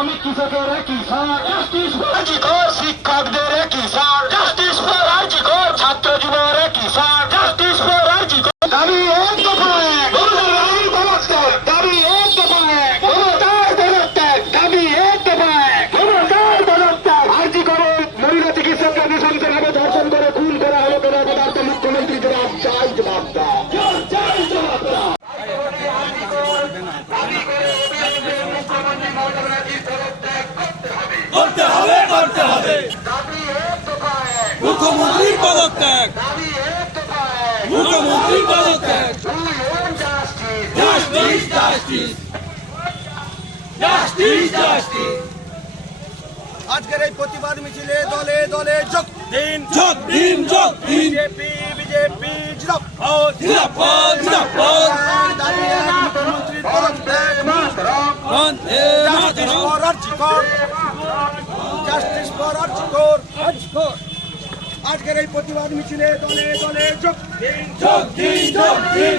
শ্রমিক কৃষকের একই স্যার, জাস্টিস ফর আরজিকর শিক্ষকদের একই স্যার, জাস্টিস ফর আরজিকর ছাত্র যুবর একই স্যার, জাস্টিস ফর আরজিকর দাবি এক দফা এক, দাবি এক দফা এক, পদত্যাগ, দাবি এক দফা এক, পদত্যাগ। আরজিকরের মহিলা চিকিৎসককে নৃশংসভাবে ধর্ষণ করে খুন করা হলো কেন? পদার্থ মুখ্যমন্ত্রী জবাব চাই, জবাব দাও। করতে হবে, করতে হবে। মুখ্যমন্ত্রীর পদত্যাগ, মুখ্যমন্ত্রীর পদত্যাগ। Justice, justice, justice, justice. আজকের এই প্রতিবাদ মিছিলে দলে দলে যোগ দিন, যোগ দিন, যোগ দিন। বিজেপি বিজেপি জিন্দাবাদ, জিন্দাবাদ, জিন্দাবাদ। দাবি এক, মুখ্যমন্ত্রীর পদত্যাগ, Bande justice Mataram. For RG Kar, justice for RG Kar. আজকের এই প্রতিবাদ মিছিলে দলে দলে যোগ দিন, যোগ দিন, যোগ দিন।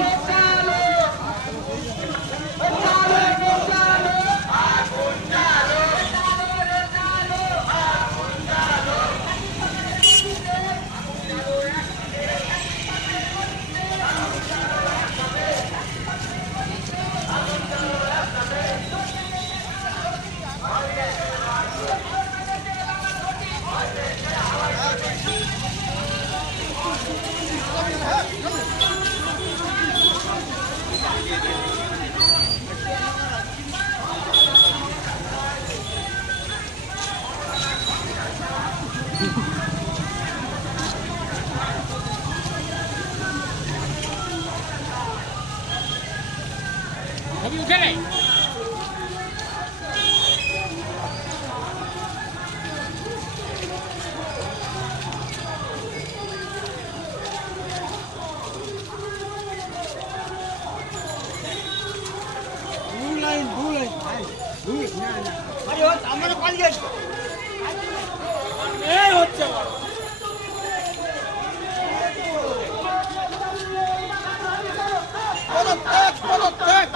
পদত্যাগ, পদত্যাগ।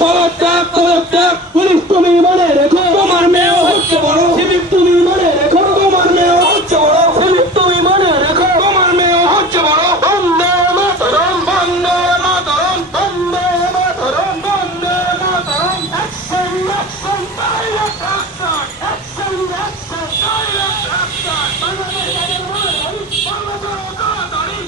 পদত্যাগ, পদত্যাগ। পুলিশ তুমি মনে রেখো, তোমার মেয়েও হচ্ছে বড়। সিভিক তুমি মনে রেখো, তোমার মেয়েও হচ্ছে বড়। সিভিক তুমি মনে রেখো, তোমার মেয়েও হচ্ছে বড়। Bande Mataram, Bande Mataram, Bande Mataram, Bande Mataram. Action, action, direct action, action, action, direct action. বাংলাদেশের মানুষ, বাংলাদেশের তাড়াতাড়ি,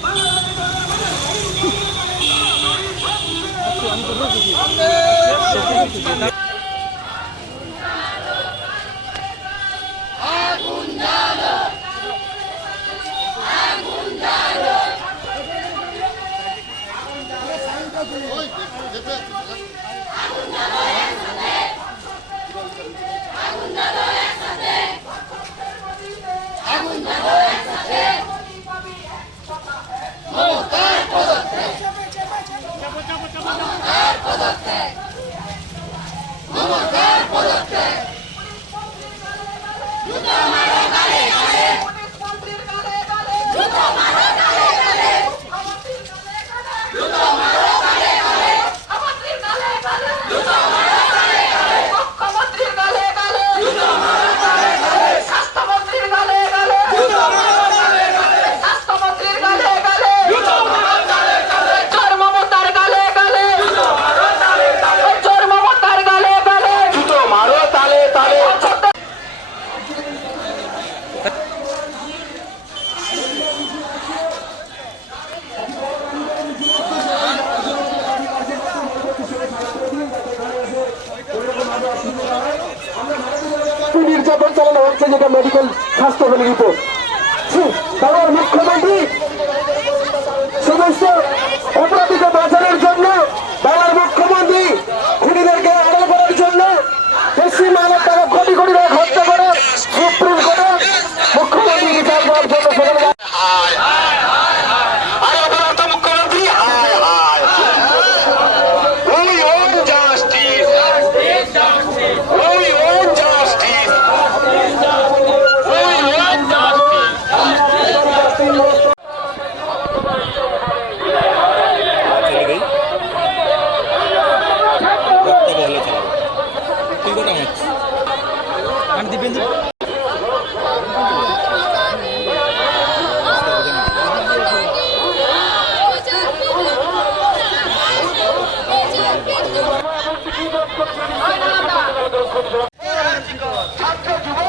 নির্যাতন চালানো হচ্ছে, যেটা মেডিকেল স্বাস্থ্যগুলি রিপোর্ট। বাংলার মুখ্যমন্ত্রী সমস্ত অপরাধীকে বাঁচানোর জন্য, বাংলার মুখ্যমন্ত্রী খুনিদেরকে আড়াল করার জন্য বেশি মানব টাকা ছাত্র জীবন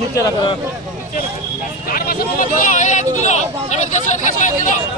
নিচে রাখো